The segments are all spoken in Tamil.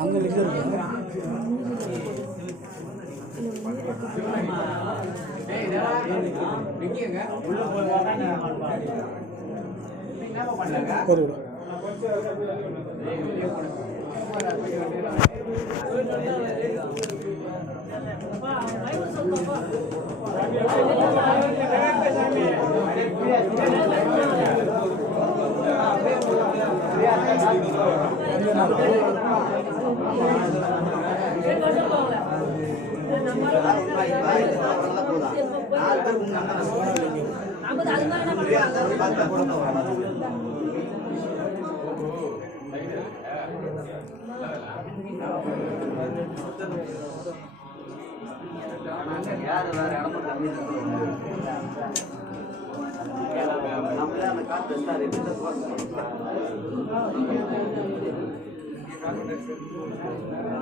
அங்கே இருக்கு ஒரு யாரு வேற இடமும் கம்மி நம்மளே அந்த காற்று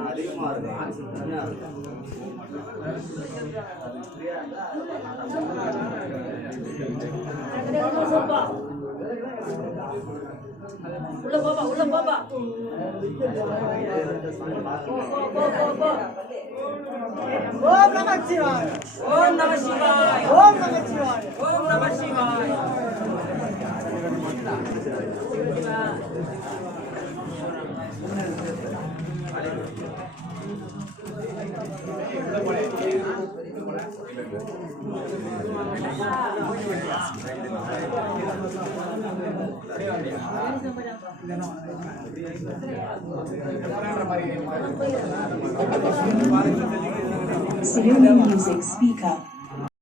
அதிகமாக இருக்கும் ஆக்சிஜன் கம்மியாக இருக்கும் உள்ள போப்பா உள்ள போப்பா ஓம் நம சிவாய ஓம் நம சிவாய ஓம் நம சிவாய ஓம் நம சிவாய Serena Music Speaker.